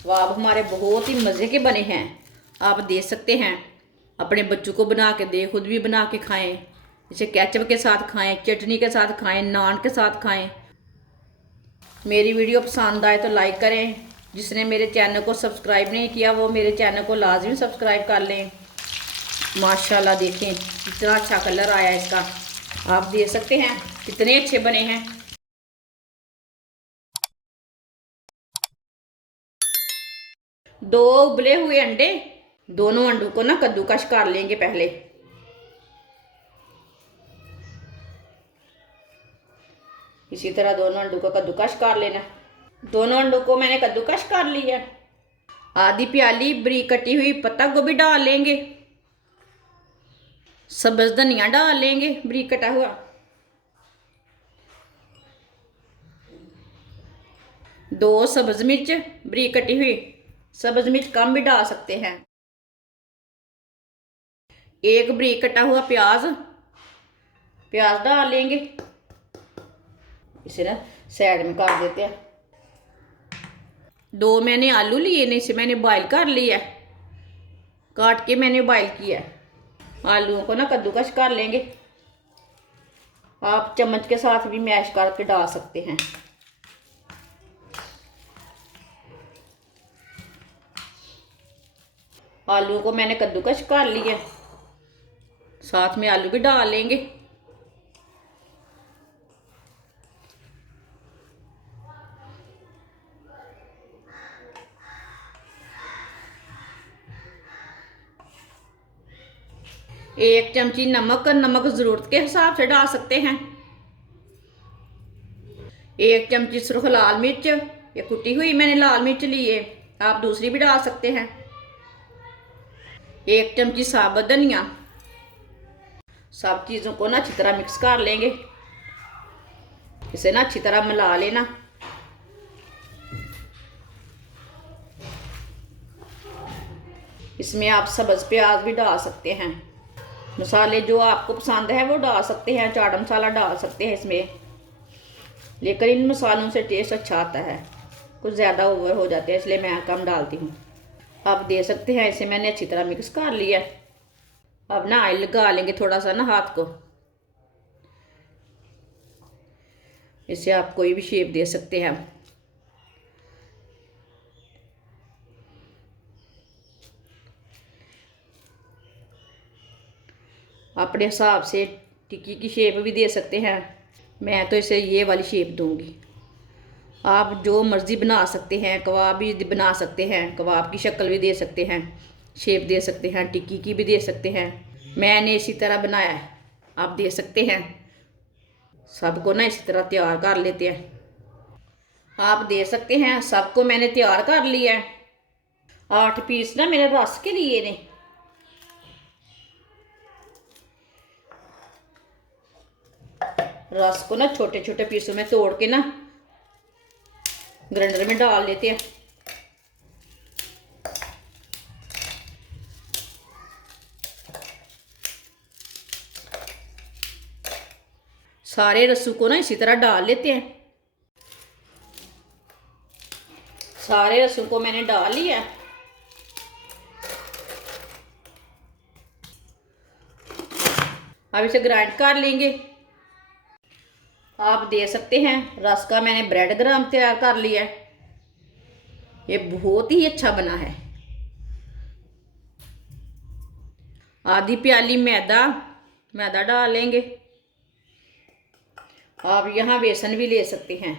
कबाब हमारे बहुत ही मज़े के बने हैं। आप दे सकते हैं, अपने बच्चों को बना के दे, खुद भी बना के खाएं। इसे केचप के साथ खाएं, चटनी के साथ खाएं, नान के साथ खाएं। मेरी वीडियो पसंद आए तो लाइक करें। जिसने मेरे चैनल को सब्सक्राइब नहीं किया वो मेरे चैनल को लाजमी सब्सक्राइब कर लें। माशाल्लाह देखें कितना अच्छा कलर आया इसका। आप दे सकते हैं, कितने अच्छे बने हैं। दो उबले हुए अंडे, दोनों अंडों को ना कद्दूकश कर लेंगे पहले। इसी तरह दोनों अंडों को कद्दूकश कर लेना। दोनों अंडों को मैंने कद्दूकश कर लिया। आधी प्याली बारीक कटी हुई पत्ता गोभी डाल लेंगे। सब्ज धनिया डाल लेंगे बारीक कटा हुआ। दो सब्ज मिर्च बारीक कटी हुई, सब्ज मिर्च कम भी डाल सकते हैं। एक बारीक कटा हुआ प्याज, प्याज डाल लेंगे। इसे ना साइड में कर देते हैं। दो मैंने आलू लिए ने, इसे मैंने बॉईल कर लिया है, काट के मैंने बॉईल किया है। आलूओं को ना कद्दूकस कर लेंगे। आप चम्मच के साथ भी मैश करके डाल सकते हैं। आलूओं को मैंने कद्दूकस कर लिया, साथ में आलू भी डाल लेंगे। एक चमची नमक, नमक ज़रूरत के हिसाब से डाल सकते हैं। एक चमची सुरख लाल मिर्च, ये कुटी हुई मैंने लाल मिर्च ली है, आप दूसरी भी डाल सकते हैं। एक चमची साबुत धनिया। सब चीज़ों को ना अच्छी तरह मिक्स कर लेंगे। इसे ना अच्छी तरह मिला लेना। इसमें आप सब्ज़ प्याज भी डाल सकते हैं। मसाले जो आपको पसंद है वो डाल सकते हैं। चाट मसाला डाल सकते हैं इसमें, लेकिन इन मसालों से टेस्ट अच्छा आता है। कुछ ज़्यादा ओवर हो जाते हैं इसलिए मैं कम डालती हूँ। आप दे सकते हैं। इसे मैंने अच्छी तरह मिक्स कर लिया। अब ना ऑयल लगा लेंगे थोड़ा सा ना हाथ को। इसे आप कोई भी शेप दे सकते हैं। अपने हिसाब से टिक्की की शेप भी दे सकते हैं। मैं तो इसे ये वाली शेप दूंगी। आप जो मर्ज़ी बना सकते हैं। कबाब भी बना सकते हैं, कबाब की शक्ल भी दे सकते हैं, शेप दे सकते हैं, टिक्की की भी दे सकते हैं। मैंने इसी तरह बनाया है, आप दे सकते हैं। सबको ना इसी तरह तैयार कर लेते हैं। आप दे सकते हैं। सबको मैंने तैयार कर लिया है। 8 पीस ना मेरे रस के लिए ने। रस को ना छोटे छोटे पीसों में तोड़ के ना ग्राइंडर में डाल लेते हैं। सारे रसों को ना इसी तरह डाल लेते हैं। सारे रसों को मैंने डाल लिया। अब इसे ग्राइंड कर लेंगे। आप दे सकते हैं। रस का मैंने ब्रेड ग्राम तैयार कर लिया है। ये बहुत ही अच्छा बना है। आधी प्याली मैदा, मैदा डालेंगे। आप यहाँ बेसन भी ले सकते हैं।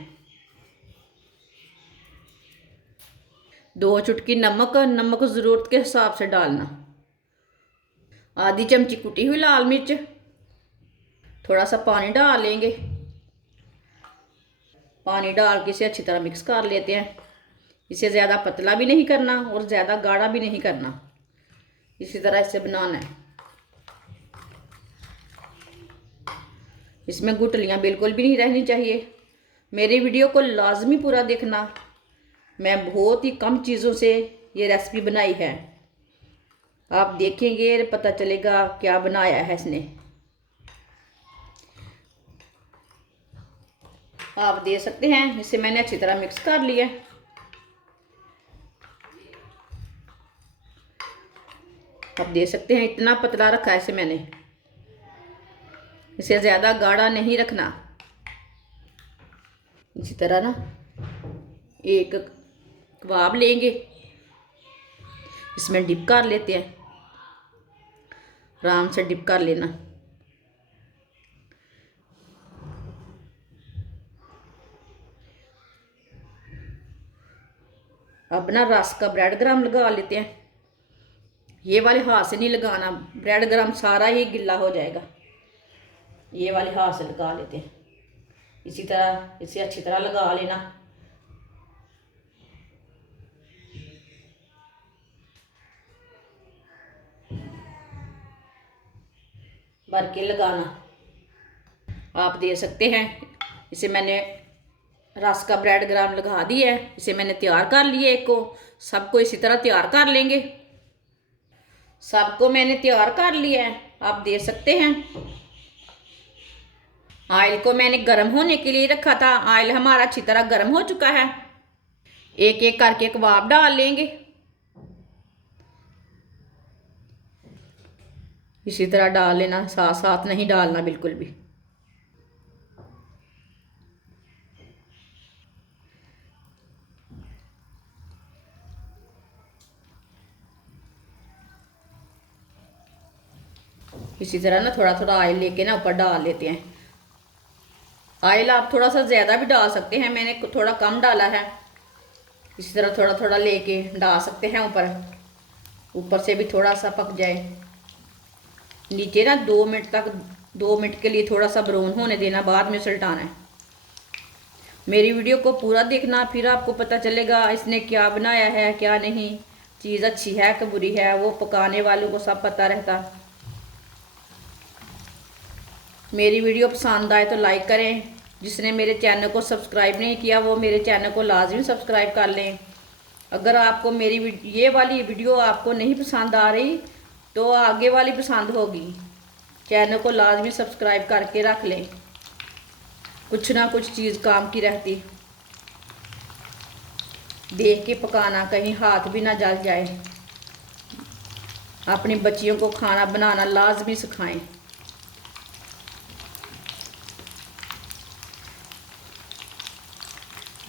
2 चुटकी नमक, नमक ज़रूरत के हिसाब से डालना। आधी चमची कुटी हुई लाल मिर्च। थोड़ा सा पानी डाल लेंगे। पानी डाल के इसे अच्छी तरह मिक्स कर लेते हैं। इसे ज़्यादा पतला भी नहीं करना और ज़्यादा गाढ़ा भी नहीं करना। इसी तरह इसे बनाना है। इसमें गुठलियाँ बिल्कुल भी नहीं रहनी चाहिए। मेरी वीडियो को लाजमी पूरा देखना। मैं बहुत ही कम चीज़ों से ये रेसिपी बनाई है। आप देखेंगे पता चलेगा क्या बनाया है इसने। आप दे सकते हैं। इसे मैंने अच्छी तरह मिक्स कर लिया। आप देख सकते हैं इतना पतला रखा है इसे मैंने, इसे ज़्यादा गाढ़ा नहीं रखना। इसी तरह ना एक कबाब लेंगे, इसमें डिप कर लेते हैं, आराम से डिप कर लेना। अब ना रस का ब्रेड ग्राम लगा लेते हैं। ये वाले हाथ से नहीं लगाना, ब्रेड ग्राम सारा ही गिल्ला हो जाएगा। ये वाले हाथ से लगा लेते हैं। इसी तरह इसे अच्छी तरह लगा लेना। भर के लगाना। आप दे सकते हैं इसे मैंने रस का ब्रेड ग्राम लगा दी है, इसे मैंने तैयार कर लिया। एक को सबको इसी तरह तैयार कर लेंगे। सबको मैंने तैयार कर लिया है, आप देख सकते हैं। ऑयल को मैंने गर्म होने के लिए रखा था। ऑयल हमारा अच्छी तरह गर्म हो चुका है। एक एक करके कबाब डाल लेंगे। इसी तरह डाल लेना, साथ साथ नहीं डालना बिल्कुल भी। इसी तरह ना थोड़ा थोड़ा ऑयल लेके ना ऊपर डाल लेते हैं। ऑयल आप थोड़ा सा ज़्यादा भी डाल सकते हैं, मैंने थोड़ा कम डाला है। इसी तरह थोड़ा थोड़ा लेके डाल सकते हैं ऊपर, ऊपर से भी थोड़ा सा पक जाए। नीचे ना 2 मिनट तक, 2 मिनट के लिए थोड़ा सा ब्राउन होने देना, बाद में उलटाना है। मेरी वीडियो को पूरा देखना, फिर आपको पता चलेगा इसने क्या बनाया है क्या नहीं, चीज़ अच्छी है कि बुरी है, वो पकाने वालों को सब पता रहता। मेरी वीडियो पसंद आए तो लाइक करें। जिसने मेरे चैनल को सब्सक्राइब नहीं किया वो मेरे चैनल को लाजमी सब्सक्राइब कर लें। अगर आपको मेरी ये वाली वीडियो आपको नहीं पसंद आ रही तो आगे वाली पसंद होगी। चैनल को लाजमी सब्सक्राइब करके रख लें, कुछ ना कुछ चीज़ काम की रहती। देख के पकाना, कहीं हाथ भी ना जल जाए। अपनी बच्चियों को खाना बनाना लाजमी सिखाएं।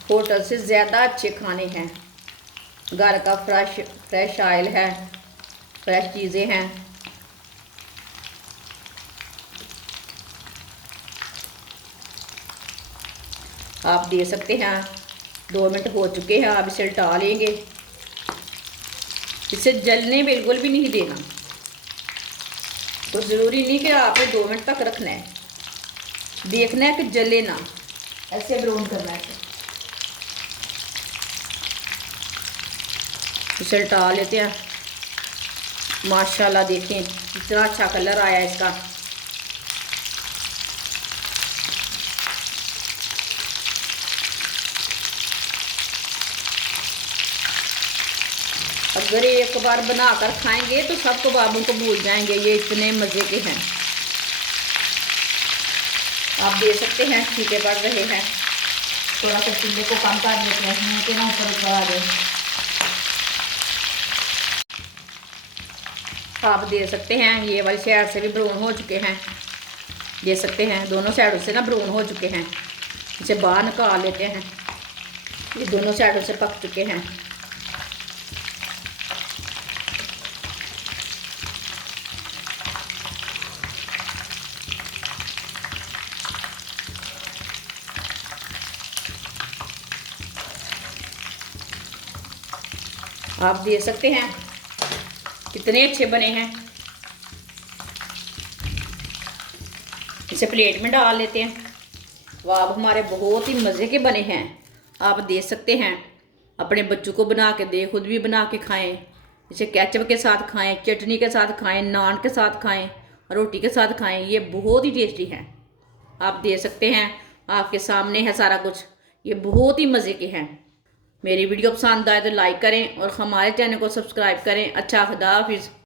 होटल से ज़्यादा अच्छे खाने हैं। घर का फ्रेश ऑयल है, फ्रेश चीज़ें हैं। आप दे सकते हैं। 2 मिनट हो चुके हैं, आप इसे उल्टा लेंगे। इसे जलने बिल्कुल भी नहीं देना, तो ज़रूरी नहीं कि आपने 2 मिनट तक रखना है। देखना है कि जले ना, ऐसे ब्राउन करना है। इसे उल्टा लेते हैं। माशाल्लाह देखें कितना अच्छा कलर आया इसका। अगर एक बार बनाकर खाएंगे तो सब कबाबों को भूल जाएंगे, ये इतने मज़े के हैं। आप देख सकते हैं छींटे पड़ रहे हैं। थोड़ा सा चूल्हे को कम कर देते हैं, मुँह के ना ऊपर आ जाए। आप देख सकते हैं ये वाली साइड से भी ब्राउन हो चुके हैं। देख सकते हैं दोनों साइडों से ना ब्राउन हो चुके हैं। इसे बाहर निकाल लेते हैं। ये दोनों साइडों से पक चुके हैं। आप देख सकते हैं कितने अच्छे बने हैं। इसे प्लेट में डाल लेते हैं। कबाब हमारे बहुत ही मज़े के बने हैं। आप देख सकते हैं, अपने बच्चों को बना के दे, खुद भी बना के खाएं। इसे केचप के साथ खाएं, चटनी के साथ खाएं, नान के साथ खाएं, रोटी के साथ खाएं। ये बहुत ही टेस्टी है। आप देख सकते हैं आपके सामने है सारा कुछ। ये बहुत ही मज़े के हैं। मेरी वीडियो पसंद आए तो लाइक करें और हमारे चैनल को सब्सक्राइब करें। अच्छा, खुदा हाफिज़।